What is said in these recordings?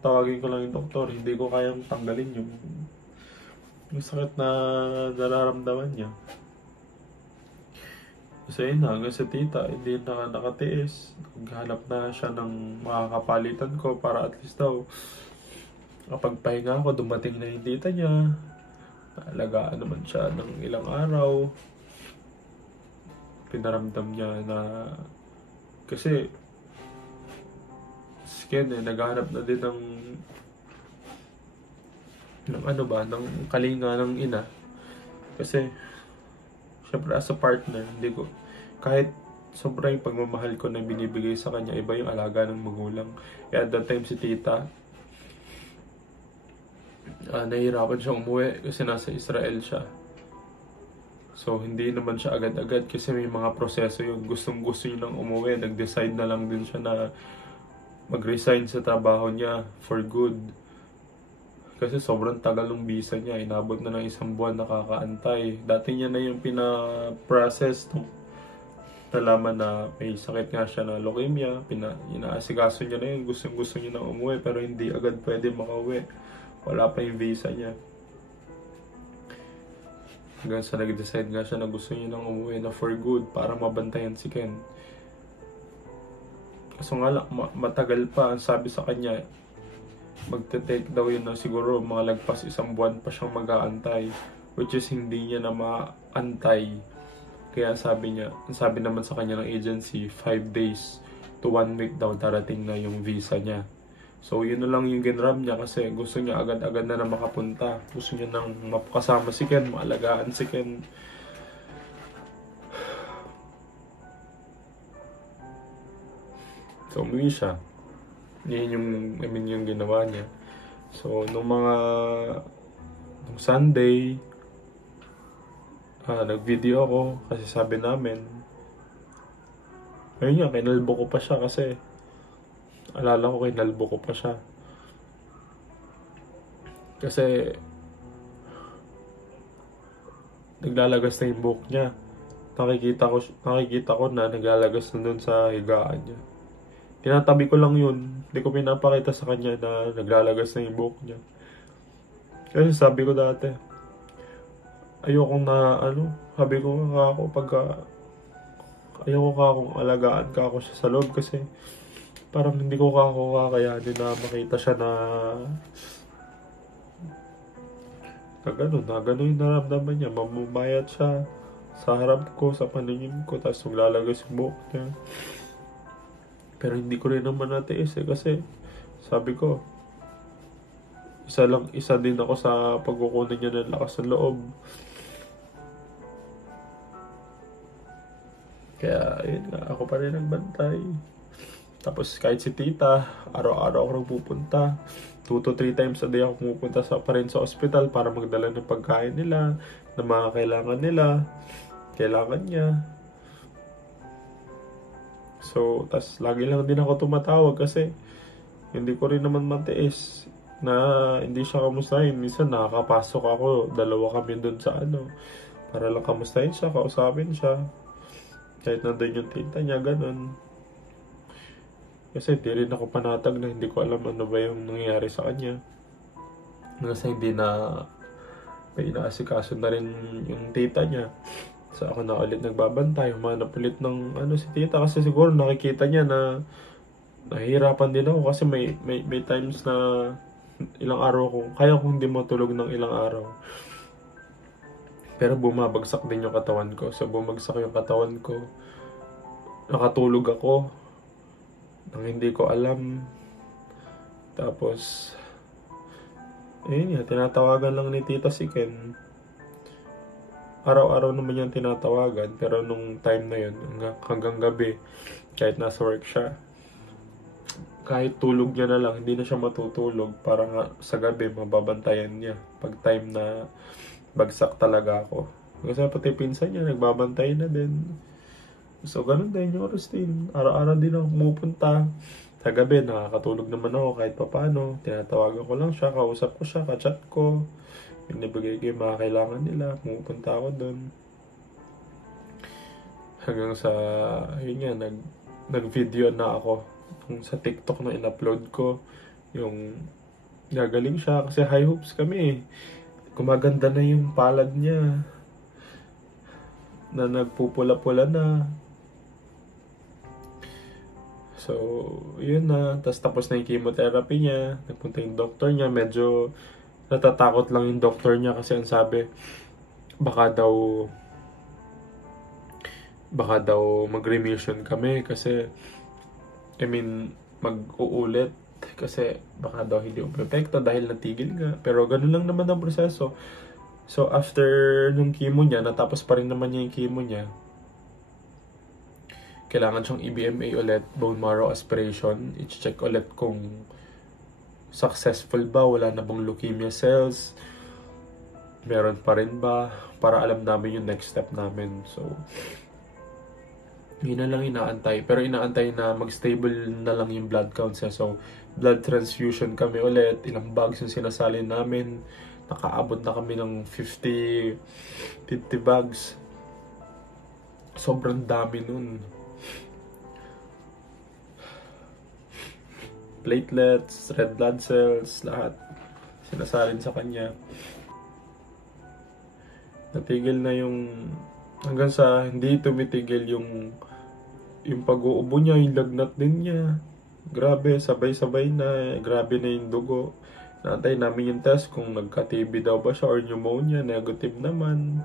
tawagin ko lang yung doktor. Hindi ko kayang tanggalin yung sakit na nararamdaman niya. Kasi yun na, hanggang sa tita, hindi na nakatiis. Naghanap na siya ng makakapalitan ko para at least daw kapag pahinga ako, dumating na yung tita niya. Alagaan naman siya ng ilang araw. Pinaramdam niya na kasi si Ken naghahanap na din ng ano ba, ng kalinga ng ina. Kasi syempre as a partner, hindi ko kahit sobrang pagmamahal ko na binibigay sa kanya, iba yung alaga ng magulang. Kaya at that time si tita, nahihirapan siya umuwi kasi nasa Israel siya. So hindi naman siya agad-agad kasi may mga proseso yun. Gustong-gusto niya nang umuwi. Nag-decide na lang din siya na mag-resign sa trabaho niya for good. Kasi sobrang tagal ng visa niya. Inabot na ng 1 buwan nakakaantay. Dati niya na yung pina-process nalaman na may sakit nga siya na leukemia. Inaasikaso niya na yun. Gustong-gusto niya nang umuwi pero hindi agad pwede makauwi. Wala pa yung visa niya. Hanggang sa nag-decide nga siya na gusto niya nang umuwi na for good para mabantayan si Ken. Kaso nga lang, matagal pa. Ang sabi sa kanya, magte-take daw yun na siguro mga lagpas 1 buwan pa siyang mag-aantay. Which is hindi niya na maantay. Kaya sabi naman sa kanya ng agency, 5 days to 1 week daw darating na yung visa niya. So yun na lang yung ginram niya kasi gusto niya agad-agad na makapunta. Gusto niya nang makasama si Ken, maalagaan si Ken. So umuwi siya. Yun yung ginawa niya. So nung Sunday, nag-video ako kasi sabi namin, ayun nga, kinalbo ko pa siya kasi alala ko kinalbo ko pa siya. Kasi naglalagas na yung buhok niya. Nakikita ko na naglalagas na dun sa higaan niya. Tinatabi ko lang yun. Hindi ko pinapakita sa kanya na naglalagas na yung buhok niya. Kasi sabi ko dati, ayoko sabi ko nga ako ayoko ka akong alagaan ka ako siya sa loob kasi parang hindi ko kakayanin na makita siya na gano'n yung naramdaman niya. Mamumayat siya sa harap ko, sa paningin ko, tapos maglalagay yung buhok niya. Pero hindi ko rin naman natiis kasi sabi ko, isa din ako sa pagkukunan niya ng lakas ng loob. Kaya yun nga, ako pa rin nagbantay. Tapos kahit si tita, araw-araw ako nagpupunta. 2 to 3 times a day ako pumupunta pa rin sa ospital para magdala ng pagkain nila, ng mga kailangan niya. So, tas lagi lang din ako tumatawag kasi hindi ko rin naman matiis na hindi siya kamustahin. Minsan nakakapasok ako, 2 kami dun sa para lang kamustahin siya, kausapin siya. Kahit nandun yung tita niya, ganun. Kasi di rin ako panatag na hindi ko alam ano ba yung nangyayari sa kanya. Kasi hindi na may inaasikaso na rin yung tita niya. So ako na ulit nagbabantay, humanap ulit ng si tita kasi siguro nakikita niya na nahihirapan din ako kasi may times na ilang araw kaya kong hindi matulog ng ilang araw. Pero bumabagsak din yung katawan ko. So bumagsak yung katawan ko. Nakatulog ako nang hindi ko alam. Tapos ayun nga, tinatawagan lang ni tita si Ken. Araw-araw naman yung tinatawagan, pero nung time na yun, hanggang gabi, kahit nasa work siya, kahit tulog niya na lang, hindi na siya matutulog para nga sa gabi mababantayan niya pag time na bagsak talaga ako. Kasi pati pinsan niya, nagbabantay na din. So, ganun din yung routine. Araw-araw din ako pumupunta. Sa gabi, nakakatulog naman ako kahit papano. Tinatawagan ko lang siya, kausap ko siya, kachat ko. Binibigay ko yung mga kailangan nila. Pumupunta ako doon. Hanggang sa, yun nga, nag-video na ako. Kung sa TikTok na in-upload ko, yung gagaling siya kasi high hopes kami eh. Gumaganda na yung palad niya na nagpupula-pula na. So, yun na. Tapos na yung chemotherapy niya. Nagpunta yung doctor niya. Medyo natatakot lang yung doctor niya kasi ang sabi, baka daw mag-remission kami kasi mag-uulit kasi baka daw hindi umepekto dahil natigil nga. Pero ganun lang naman ang proseso. So, after nung chemo niya, natapos pa rin naman niya yung chemo niya, kailangan siyang i-BMA ulit, bone marrow aspiration. I-check ulit kung successful ba, wala na bang leukemia cells, meron pa rin ba, para alam namin yung next step namin. So, yun na lang inaantay. Pero inaantay na mag-stable na lang yung blood counts niya. So, blood transfusion kami ulit. Ilang bags yung sinasalin namin. Nakaabot na kami ng 50 bags. Sobrang dami nun. Platelets, red blood cells, lahat sinasalin sa kanya. Natigil na yung hanggang sa hindi tumitigil yung pag-uubo niya, yung lagnat din niya. Grabe, sabay-sabay na. Grabe na yung dugo. Naantay namin yung test kung nagka-TB daw ba siya or pneumonia. Negative naman.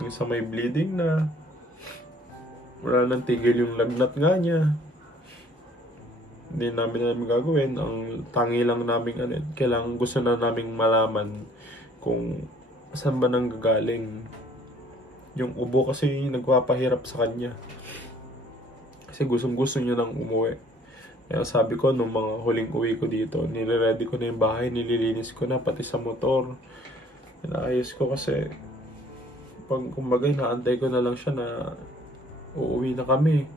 Yung sa may bleeding na. Wala nang tigil yung lagnat nga niya. Hindi namin gagawin. Ang tangi lang namin kailangan gusto na naming malaman kung saan ba nang gagaling. Yung ubo kasi yung nagpapahirap sa kanya. Kasi gusto niya nang umuwi. Kaya sabi ko, nung mga huling uwi ko dito, nire-ready ko na yung bahay, nililinis ko na, pati sa motor. Inaayos ko kasi, kumbaga, naantay ko na lang siya na uuwi na kami.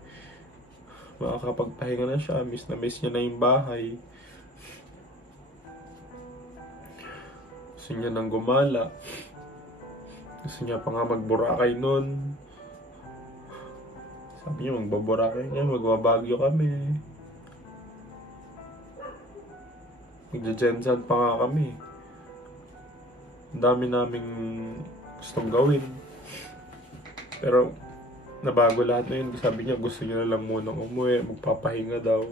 Makakapagpahinga na siya, miss na miss niya na yung bahay. Gusto niya nang gumala. Gusto niya pa nga mag-Boracay nun. Sabi niya, magbaboracay niya, magbabagyo kami. Magja-gensan pa nga kami. Ang dami naming gustong gawin. Pero, nabago lahat na yun. Sabi niya, gusto niya na lang munang umuwi, magpapahinga daw.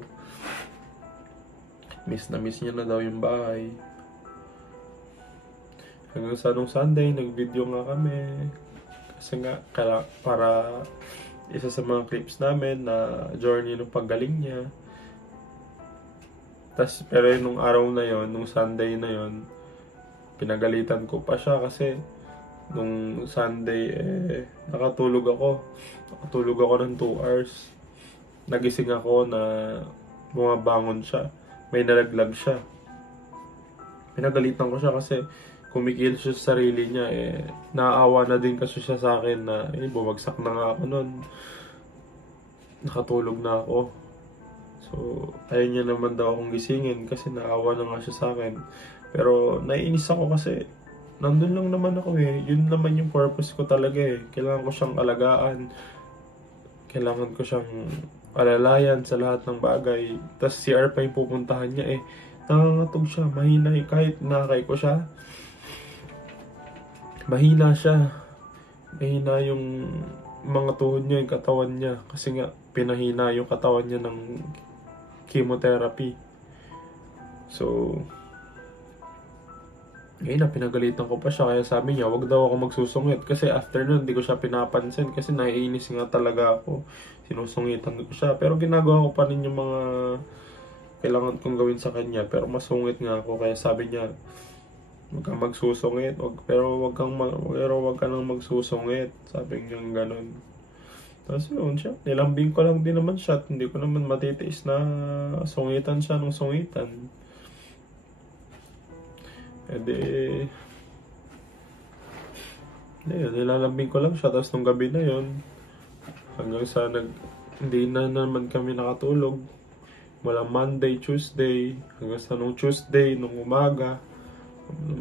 Miss na miss niya na daw yung bahay. Hanggang sa nung Sunday, nag-video nga kami. Kasi nga, para isa sa mga clips namin na journey ng paggaling niya. Pero nung araw na yon, nung Sunday na yon, pinagalitan ko pa siya kasi nung Sunday nakatulog ako ng 2 hours. Nagising ako na bumabangon siya, may nalaglag siya. Pinagalitan ko siya kasi kumikil siya sa sarili niya, naaawa na din kasi siya sa akin na bumagsak na nga ako nun. Nakatulog na ako. So, ayaw niya naman daw akong gisingin kasi naawa na nga siya sa akin. Pero naiinis ako kasi nandun lang naman ako Yun naman yung purpose ko talaga Kailangan ko siyang alagaan. Kailangan ko siyang alalayan sa lahat ng bagay. Tapos CR pa yung pupuntahan niya nangangatog siya, mahina kahit nakakay ko siya. Mahina siya. Mahina yung mga tuhod niya, yung katawan niya. Kasi nga, pinahina yung katawan niya ng chemotherapy. So, ngayon na, pinagalitan ko pa siya. Kaya sabi niya, wag daw ako magsusungit. Kasi after nun, hindi ko siya pinapansin. Kasi naiinis nga talaga ako. Sinusungitan ko siya. Pero ginagawa ko pa rin yung mga kailangan kong gawin sa kanya. Pero masungit nga ako. Kaya sabi niya, wag kang magsusungit, pero wag ka nang magsusungit. Sabi niya ganun. Tapos yun siya, nilambing ko lang din naman siya. Hindi ko naman matitiis na sungitan siya nung sungitan. Nilalambing ko lang siya. Tapos nung gabi na yun, hanggang sa hindi na naman kami nakatulog. Mula Monday, Tuesday, hanggang sa nung Tuesday, nung umaga,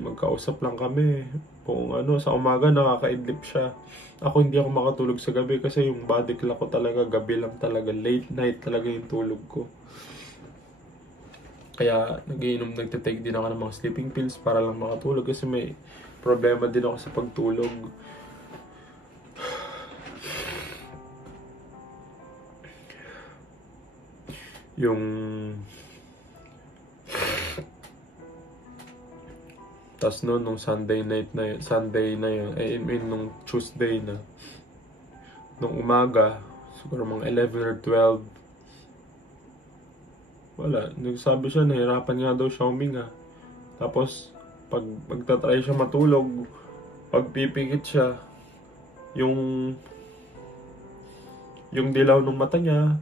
magkausap lang kami. Kung sa umaga nakakaidlip siya. Ako hindi ako makatulog sa gabi kasi yung body clock ko talaga gabi lang talaga. Late night talaga yung tulog ko. Kaya nagtitake din ako ng mga sleeping pills para lang makatulog kasi may problema din ako sa pagtulog. Yung tas noon nung Sunday na yun, I mean nung Tuesday na, nung umaga, siguro mga 11 or 12, wala, nagsabi siya, nahirapan nga daw siya huminga. Tapos, pag magtatry siya matulog, pag pipikit siya, yung dilaw ng mata niya,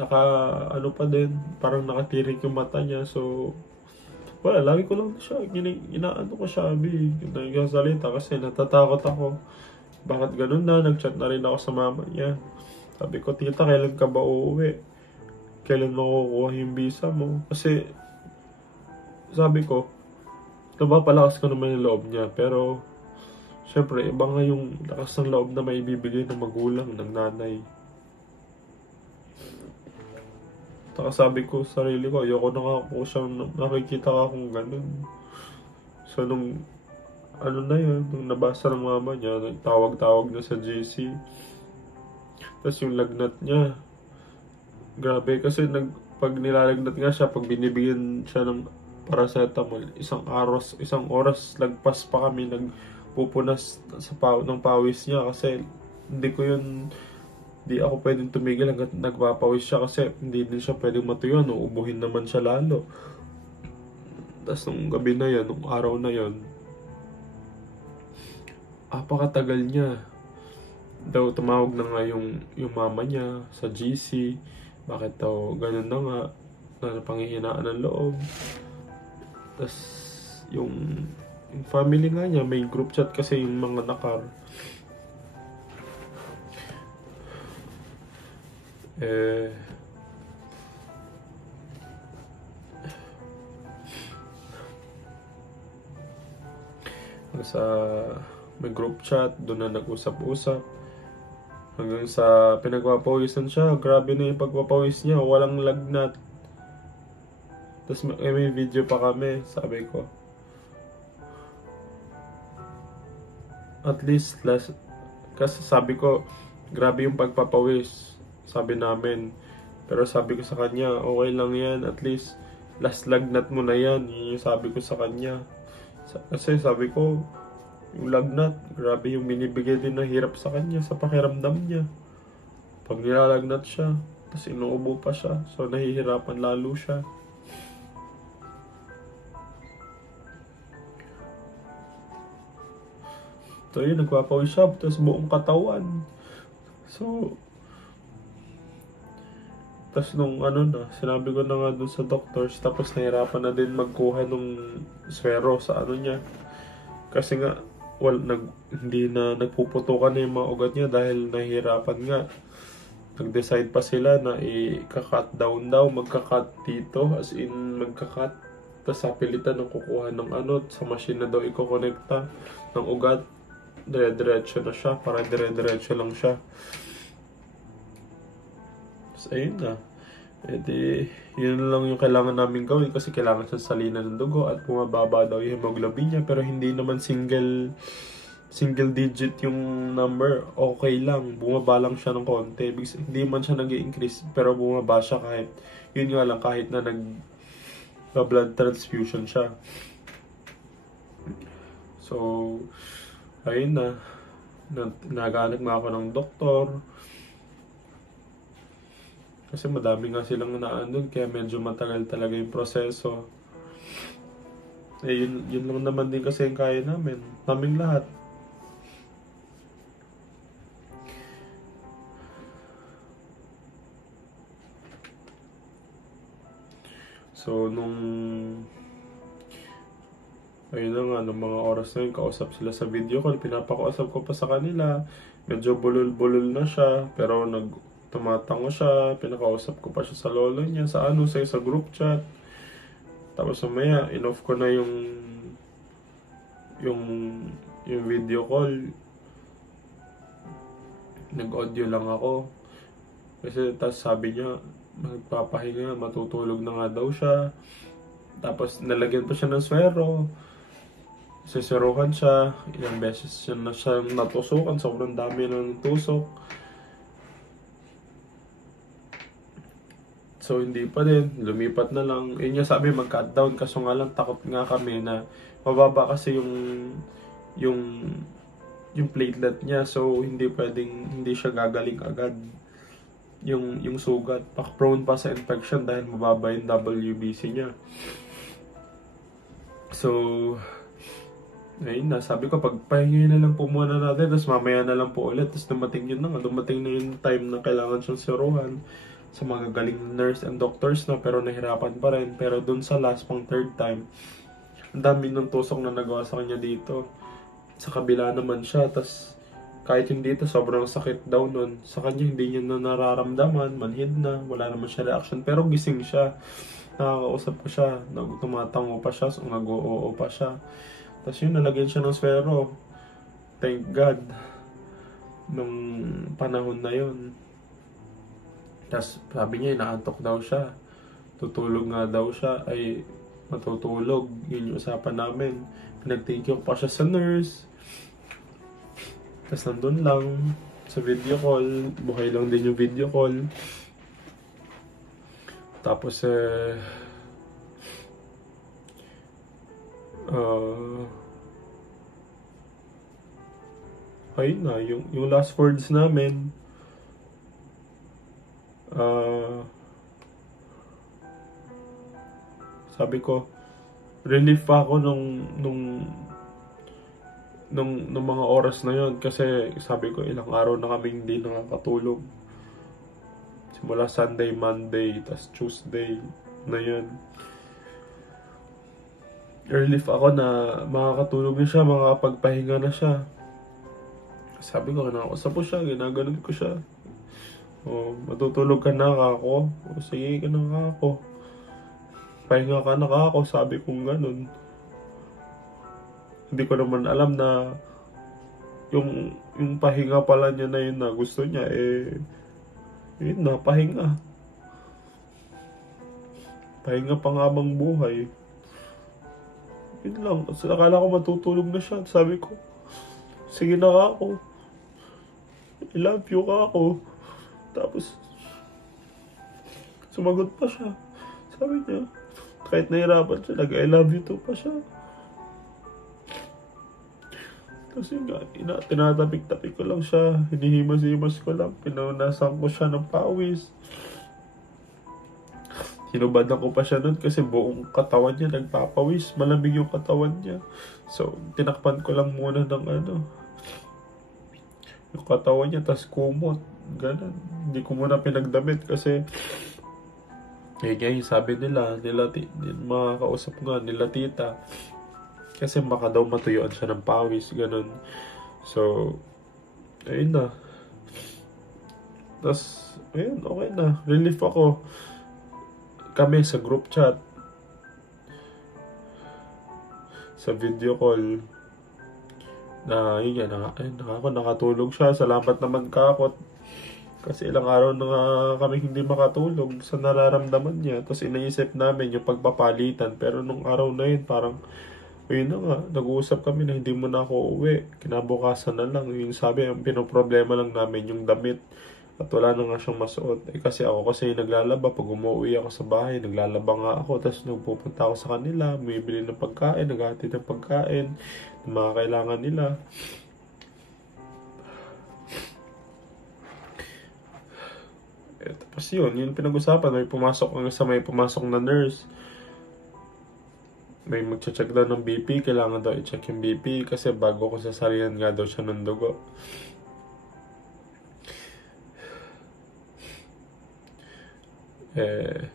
ano pa din, parang nakatirik yung mata niya. So, wala, lagi ko lang siya, inaano ko siya, nagsasalita kasi natatakot ako. Bakit ganun na? Nag-chat na rin ako sa mama niya. Sabi ko, tita, kailan ka ba uuwi? Kailan makukuha yung visa mo? Kasi, sabi ko, napapalakas ko naman yung loob niya. Pero, syempre, iba nga yung lakas ng loob na maibibigay ng magulang, ng nanay. Saka sabi ko sa sarili ko, ayoko na ako siyang nakikita ka kung ganun. So, nung nung nabasa ng mama niya, tawag-tawag na sa GC. Tapos yung lagnat niya, grabe kasi pag nilalagnat nga siya, pag binibigyan siya ng paracetamol, isang oras lagpas pa kami nagpupunas ng pawis niya kasi hindi ako pwedeng tumigil hanggat nagpapawis siya kasi hindi din siya pwedeng matuyo, uubuhin naman siya lalo. Tapos nung gabi na yun, nung araw na yun, apakatagal niya. Daw tumawag na nga yung mama niya sa GC. Bakit daw ganun na nga, na panghihinaan ng loob. Tapos yung family nga niya, may group chat kasi yung mga nakar. May group chat, doon na nag-usap-usap. Hanggang sa pinagpapawisan siya, grabe na yung pagpapawis niya, walang lagnat. Tapos may video pa kami, sabi ko. At least, kasi sabi ko, grabe yung pagpapawis, sabi namin. Pero sabi ko sa kanya, okay lang yan, at least, last lagnat mo na yan, yun yung sabi ko sa kanya. Kasi sabi ko, yung lagnat, grabe yung binibigay din na hirap sa kanya, sa pakiramdam niya. Pag nilalagnat siya, tapos inuubo pa siya, so nahihirapan lalo siya. So yun, nagpapawis siya, tapos buong katawan. So, tapos nung sinabi ko na nga dun sa doctors, tapos nahirapan na din magkuha nung swero sa niya. Kasi nga, hindi na nagpuputukan na yung mga ugat niya dahil nahihirapan nga. Nag-decide pa sila na i-cut down daw, magka-cut dito, as in magka-cut. Tapos sa pilitan ng kukuha ng sa machine na daw i-connecta ng ugat. Dire-diretso na siya, para dire-diretso lang siya. Tapos ayun na. Yun lang yung kailangan namin gawin kasi kailangan siya salina ng dugo at bumababa daw yung hemoglobin niya, pero hindi naman single digit yung number. Okay lang, bumaba lang siya ng konti. Hindi man siya nag-i-increase, pero bumaba siya kahit na blood transfusion siya. So, ayun na. Naganak nga ako ng doktor. Kasi madami nga silang naandun, kaya medyo matagal talaga yung proseso. Yun lang naman din kasi yung kaya naming lahat. So, ayun na nga, nung mga oras na yun, kausap sila sa video call, pinapakausap ko pa sa kanila. Medyo bulol-bulol na siya, pero tumatango siya, pinakausap ko pa siya sa lolo niya, sa group chat. Tapos mamaya, in-off ko na yung video call. Nag-audio lang ako. Kasi tas sabi niya, magpapahinga, matutulog na nga daw siya. Tapos nalagyan pa siya ng swero. Sisirukan siya. Ilang beses siya natusukan. Sobrang dami na tusok. So hindi pa din. Lumipat na lang. Yun nga sabi mag-cut down. Kaso nga lang takot nga kami na mababa kasi yung platelet niya. So hindi pwedeng hindi siya gagaling agad. Yung sugat. Prone pa sa infection dahil mababa yung WBC niya. So ayun na, sabi ko pagpahingin na lang po muna natin, tapos mamaya na lang po ulit, tapos dumating yun na nga, dumating na yung time na kailangan siyang siruhan sa mga galing nurse and doctors na, pero nahirapan pa rin. Pero dun sa last pang third time, ang dami ng tusok na nagawa sa kanya dito, sa kabila naman siya, tapos kahit yung dito sobrang sakit daw nun, sa kanya hindi niya na nararamdaman, manhid na, wala naman siya reaction, pero gising siya, nakakausap pa siya, tumatango pa siya, so nag-oo pa siya. Tapos yun, nalagyan siya ng swero. Thank God. Nung panahon na yun. Tapos sabi niya, inaantok daw siya. Tutulog nga daw siya. Ay, matutulog. Yun yung usapan namin. Pinag-thank you pa siya sa nurse. Tapos nandun lang sa video call. Buhay lang din yung video call. Tapos ayun na, yung last words namin, sabi ko, relief pa ako nung mga oras na yon, kasi sabi ko ilang araw na kami hindi nakakatulog. Simula Sunday, Monday, tas Tuesday na yun. Relief ako na makakatulog na siya, makakapagpahinga na siya. Sabi ko, kinakausap ko siya, ginaganon ko siya. O, matutulog ka na kako. O, sige ka na kako. Pahinga ka na kako, sabi kong ganun. Hindi ko naman alam na yung pahinga pala niya na yun na gusto niya, yun na, pahinga. Pahinga pang habang buhay. Yun lang. Kasi akala ko matutulog na siya. Sabi ko, sige na kako. I love you kako. Tapos, sumagot pa siya. Sabi niya, kahit nahirapan siya, I love you too pa siya. Kasi nga, tinatapik-tapik ko lang siya. Hinihimas-himas ko lang. Pinunasan ko siya ng pawis. Hinubadan ko pa siya nun kasi buong katawan niya nagpapawis. Malamig yung katawan niya. So, tinakpan ko lang muna ng yung katawan niya, tas kumot. Ganun. Hindi ko muna pinagdamit kasi yung sabi nila mga kausap nga, nila tita. Kasi baka daw matuyuan siya ng pawis. Ganun. So, ayun na. Tas, ayun, okay na. Relief ako. Kami sa group chat, sa video call, na yun yan, nakatulog siya. Salamat naman kakot. Kasi ilang araw na nga kami hindi makatulog sa nararamdaman niya. Tapos inaisip namin yung pagpapalitan. Pero nung araw na yun, parang, ayun na nga, nag-uusap kami na hindi mo na ako uwi. Kinabukasan na lang. Yung sabi, ang pinoproblema lang namin yung damit. At wala na nga siyang masuot. Kasi ako kasi naglalaba. Pag umuwi ako sa bahay, naglalaba nga ako. Tapos nagpupunta ako sa kanila. Bumibili ng pagkain. Naghahatid ng pagkain. Ng mga kailangan nila. Tapos yun pinag-usapan. May pumasok na nurse. May mag-check daw ng BP. Kailangan daw i-check yung BP. Kasi bago ko sasalihan nga daw siya ng dugo.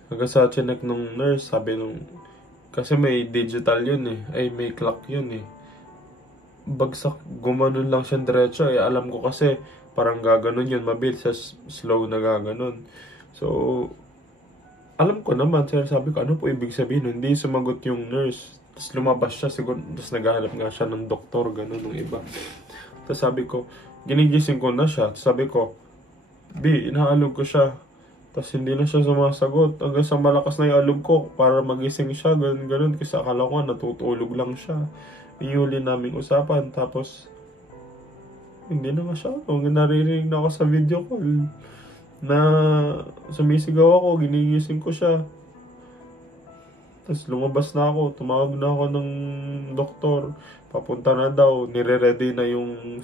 Hanggang sa chinek nung nurse, sabi kasi may digital yun ay may clock yun bagsak, gumanon lang siya diretso alam ko kasi parang gaganon yun, mabilis, slow na gaganon. So, alam ko naman, sabi ko, ano po ibig sabihin? Hindi sumagot yung nurse. Tapos lumabas siya, siguro, tapos naghahanap nga siya ng doktor, ganon, ng iba. Tapos sabi ko, ginigising ko na siya. Tapos sabi ko, B, inaalog ko siya. Tapos hindi na siya sumasagot. Hanggang sa malakas na yung alog ko para magising siya. Ganun. Kasi akala ko natutulog lang siya. Yung huli naming usapan. Tapos hindi na nga siya. Naririnig na ako sa video call na sumisigaw ako. Ginigising ko siya. Tapos lumabas na ako. Tumawag na ako ng doktor. Papunta na daw. Nire-ready na yung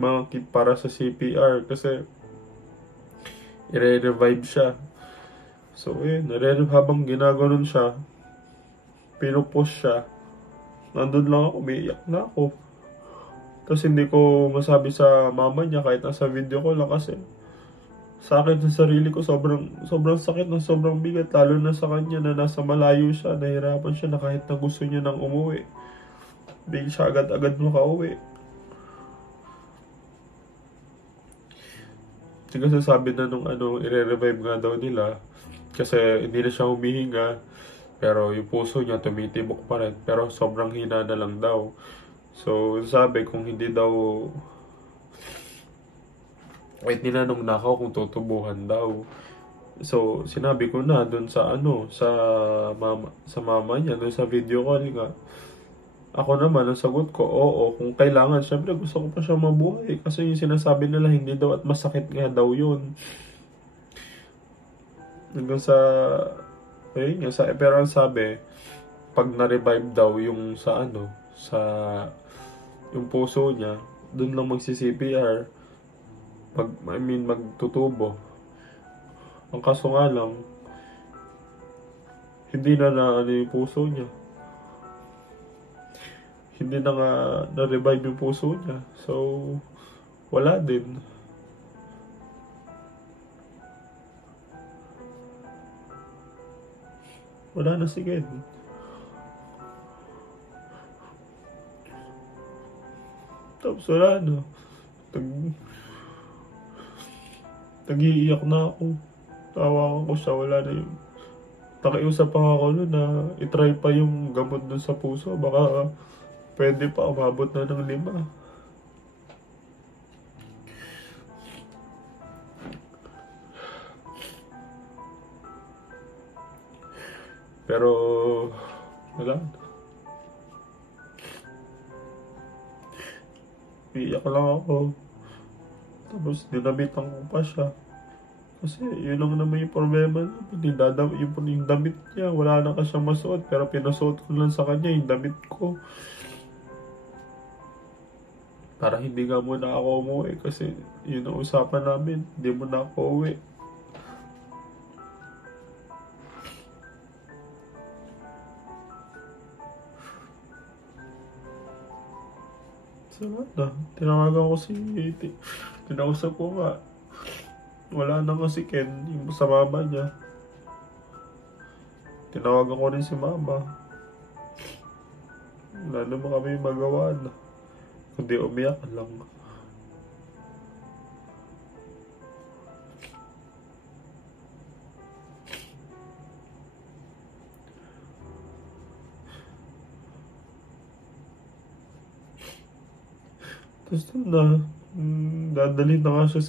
mga kit para sa CPR. Kasi i-revive siya. So, habang ginaganon siya, pinupush siya. Nandun lang ako, umiiyak na ako. Tapos hindi ko masabi sa mama niya kahit nasa video ko lang kasi sa akin, sa sarili ko, sobrang sakit ng sobrang bigat. Lalo na sa kanya na nasa malayo siya, nahirapan siya na kahit na gusto niya nang umuwi. Hindi siya agad-agad makauwi. Kasi sabi na nung i-revive nga daw nila kasi hindi na siya humihinga pero yung puso niya tumitibok pa rin pero sobrang hina na lang daw. So sabi kung hindi daw wait ninanong na ako kung tutubuhan daw. So sinabi ko na dun sa sa mama niya dun sa video call nga. Ako naman, ang sagot ko, oo, kung kailangan, syempre gusto ko pa siya mabuhay. Kasi yung sinasabi nila, hindi daw at masakit nga daw yun. Hanggang sa, pero ang sabi, pag na-revive daw yung yung puso niya, dun lang magsi-CPR, magtutubo. Ang kaso nga lang, hindi na yung puso niya. Hindi na nga na-revive yung puso niya. So, wala din. Wala na si Ken. Tapos wala na. Nag-iiyak na ako. Tawakan ko siya, wala na yung... Nakiusap pa ako nun na itry pa yung gamot dun sa puso. Baka pwede pa umabot na ng 5. Pero wala. Iiyak lang ako. Tapos dinabitan ko pa siya. Kasi yun lang naman yung problema namin. Yung damit niya, wala na ka siyang masuot. Pero pinasuot ko lang sa kanya yung damit ko. Para hindi nga muna ako umuwi kasi yun ang usapan namin. Hindi mo na ako uwi. Salamat na. Tinawagan ko tinausap ko nga. Wala na nga si Ken, yung sa mama niya. Tinawagan ko rin si mama. Wala naman kami magawa na. Kundi umiyak lang. Tapos dadalhin na nga siya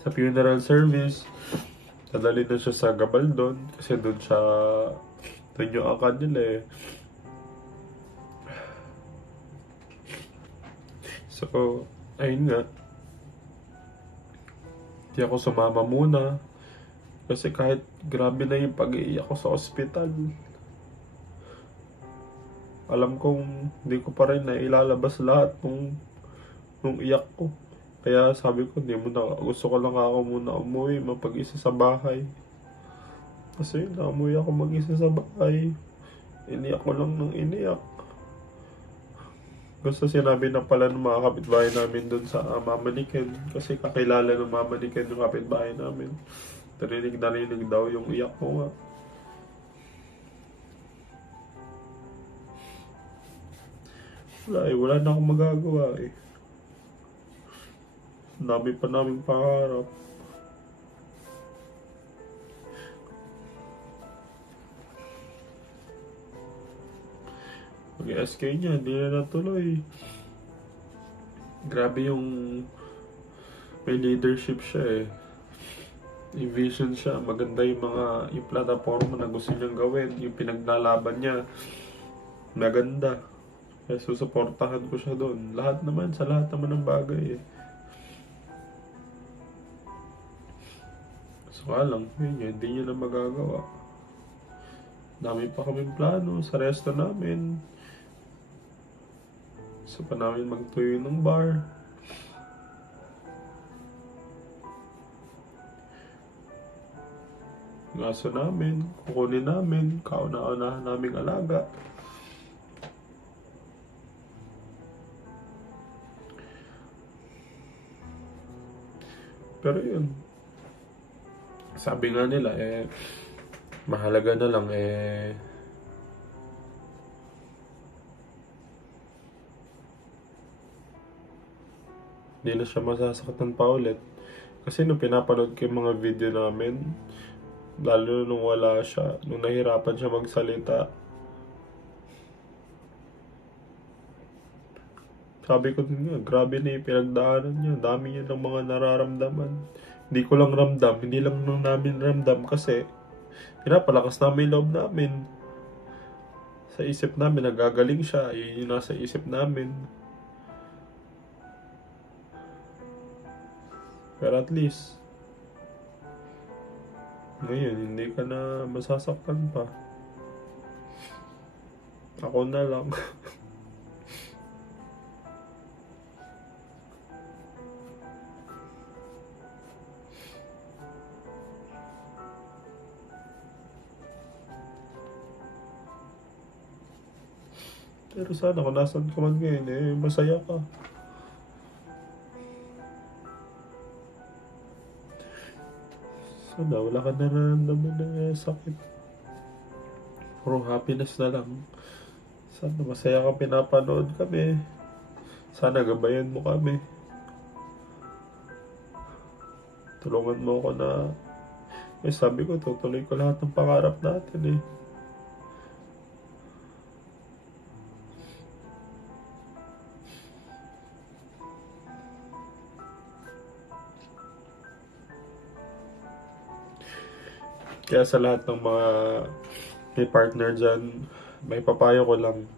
sa funeral service. Dadalhin na siya sa Gabaldon kasi doon yung angkan nila eh. So, ayun nga. Hindi ako sumama muna. Kasi kahit grabe na yung pag-iiyak ko sa ospital. Alam kong hindi ko pa rin na ilalabas lahat nung iyak ko. Kaya sabi ko, gusto ko lang ako muna umuwi, mapag-isa sa bahay. Kasi umuwi ako mag-isa sa bahay. Iniyak ko lang ng iniyak. Gusto sinabi na pala ng mga kapitbahay namin doon sa mama ni Ken. Kasi kakilala ng mama ni Ken yung kapitbahay namin. Narinig daw yung iyak ko nga. Wala na akong magagawa eh. Dami pa naming pangarap. Pag-SK niya, hindi na natuloy. Grabe yung may leadership siya eh. May vision siya. Maganda yung platform na gusto niyang gawin. Yung pinaglalaban niya. Maganda. Kaya susuportahan ko siya doon. Sa lahat naman ng bagay eh. So lang, yun, hindi niya na magagawa. Dami pa kaming plano sa resto namin. Gusto pa namin magtuyo ng bar. Yung aso namin, kukunin namin, kauna-unahan naming alaga. Pero yun, sabi nga nila, mahalaga na lang, hindi na siya masasaktan pa ulit. Kasi nung pinapanood ko yung mga video namin, lalo nung wala siya, nung nahirapan siya magsalita, sabi ko din nga, grabe na yung pinagdaanan niya. Dami niya ng mga nararamdaman. Hindi ko lang ramdam, hindi lang nung namin ramdam kasi pinapalakas namin yung loob namin. Sa isip namin, nagagaling siya. Yun yung nasa isip namin. Pero at least, ngayon, hindi ka na masasaktan pa. Ako na lang. Pero sana kung nasan ka man ngayon, masaya ka. Sana wala ka nararamdaman na sakit. Puro happiness na lang. Sana masaya ka pinapanood kami. Sana gabayan mo kami. Tulungan mo ako na... sabi ko, tutuloy ko lahat ng pangarap natin eh. Kaya sa lahat ng mga may partner dyan, may papayo ko lang.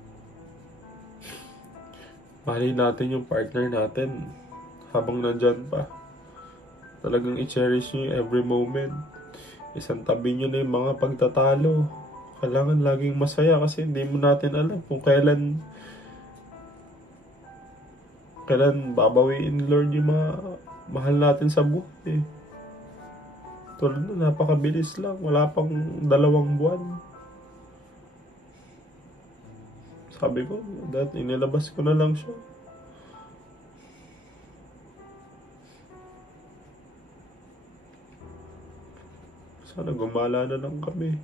Mahalin natin yung partner natin habang nandyan pa. Talagang i-cherish nyo yung every moment. Isang tabi nyo na yung mga pagtatalo. Kailangan laging masaya kasi hindi mo natin alam kung kailan babawiin Lord yung mga mahal natin sa buhay. Tulad na, napakabilis lang. Wala pang 2 buwan. Sabi ko, inilabas ko na lang siya. Sana gumala na lang kami.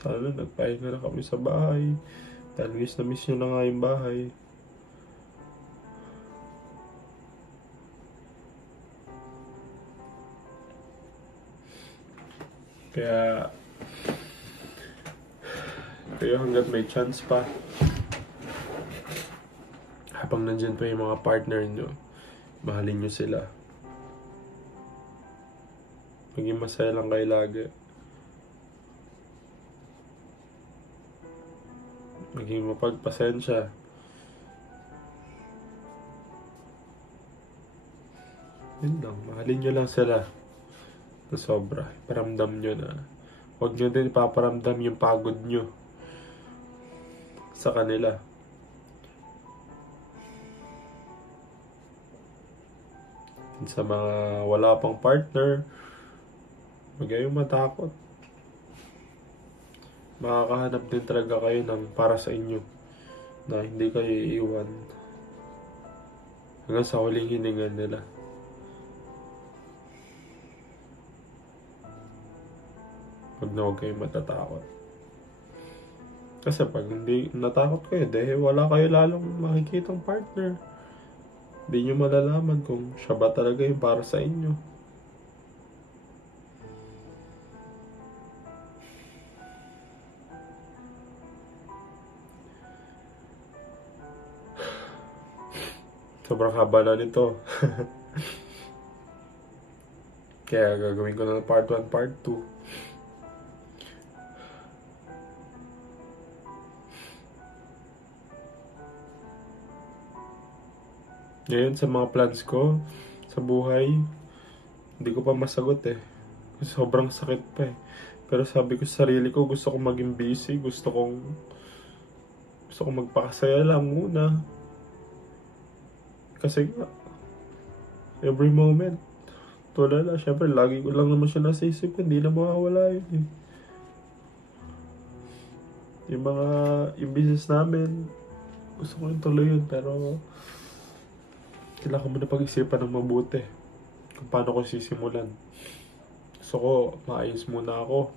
Sana nagpahinga na kami sa bahay. Dahil miss na miss nyo na nga yung bahay. Kaya hanggat may chance pa, habang nandyan pa yung mga partner nyo, mahalin nyo sila. Maging masaya lang kayo lagi. Maging mapagpasensya. Yun lang, mahalin nyo lang sila na sobra. Paramdam nyo na. Huwag nyo din ipaparamdam yung pagod nyo sa kanila. Sa mga wala pang partner, huwag kayong matakot. Makakahanap din talaga kayo ng para sa inyo na hindi kayo iiwan hanggang sa huling hininga nila. Huwag kayong matatakot. Kasi pag hindi natakot kayo, wala kayo lalong makikitang partner. Hindi nyo malalaman kung siya ba talaga yung para sa inyo. Sobrang haba na nito. Kaya gagawin ko na ng part 1, part 2. Ngayon sa mga plans ko sa buhay, hindi ko pa masagot eh. Sobrang sakit pa eh. Pero sabi ko sa sarili ko, gusto kong maging busy. Gusto kong magpakasaya lang muna. Kasi every moment, tulala. Siyempre, lagi ko lang naman siya nasa isip. Hindi na mawawala yun eh. Yung business namin, gusto ko yung tuloy yun. Pero, kailangan ko muna pag-isipan ng mabuti kung paano ko sisimulan. Gusto ko, maayos muna ako.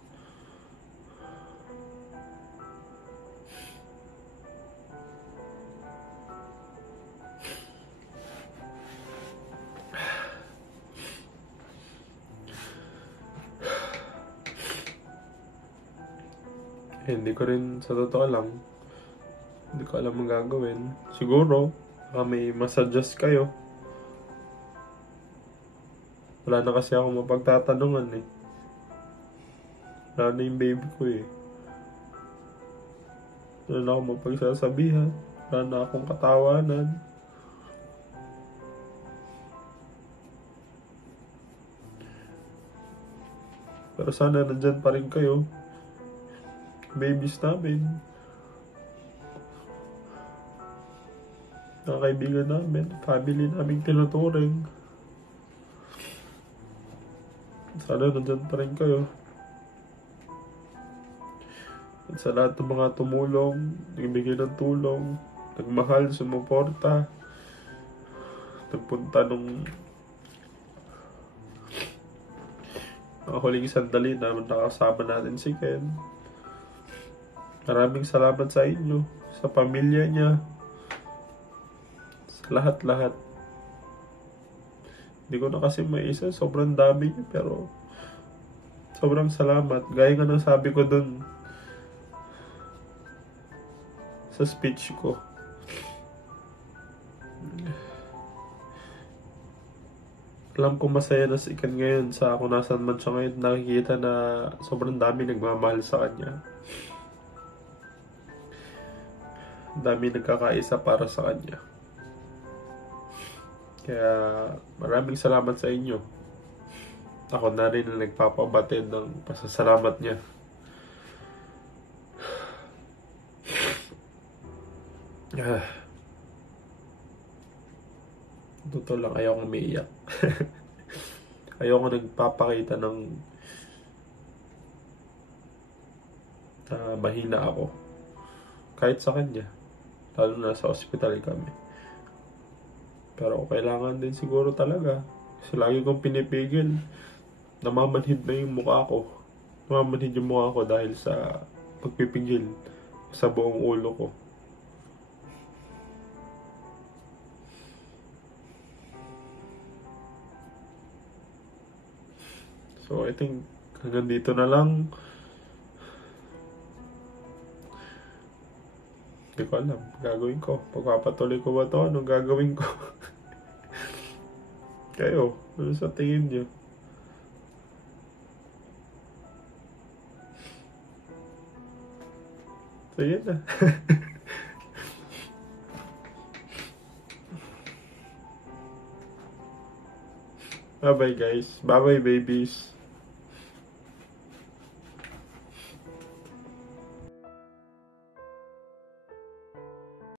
Hindi ko rin, sa totoo lang, hindi ko alam ang gagawin. Siguro, may masuggest kayo. Wala na kasi ako mapagtatanungan eh. Wala na yung baby ko eh. Wala na ako mapagsasabihan. Wala na akong katawanan. Pero sana nandyan pa rin kayo. Babies namin. Mga kaibigan namin. Family namin tinuturing. Sana nandyan pa rin kayo. At sa lahat ng mga tumulong, nagbigay ng tulong, nagmahal, sumuporta, nagpunta nung mga huling sandali na nakasama natin si Ken. Maraming salamat sa inyo, sa pamilya niya, sa lahat-lahat. Hindi ko na kasi maisa, sobrang dami niya, pero sobrang salamat. Gaya nga ng sabi ko dun sa speech ko. Alam ko masaya na si Ken ngayon sa kung nasan man siya ngayon. Nakikita na sobrang dami nagmamahal sa kanya. Dami nagkakaisa para sa kanya. Kaya maraming salamat sa inyo. Ako na rin na nagpapabatid ng pasasalamat niya. Totoo lang, ayaw kong umiiyak. Ayaw ko nagpapakita ng mahina ako. Kahit sa kanya. Lalo na sa ospital kami. Pero kailangan din siguro talaga. Kasi lagi kong pinipigil. Namamanhid na yung mukha ko. Namamanhid yung mukha ko dahil sa pagpipigil sa buong ulo ko. So I think hanggang dito na lang. Hindi ko alam. Gagawin ko. Pagpapatuloy ko ba ito? Anong gagawin ko? Kayo, ano sa tingin niyo? Sige na. Bye-bye guys. Bye-bye babies.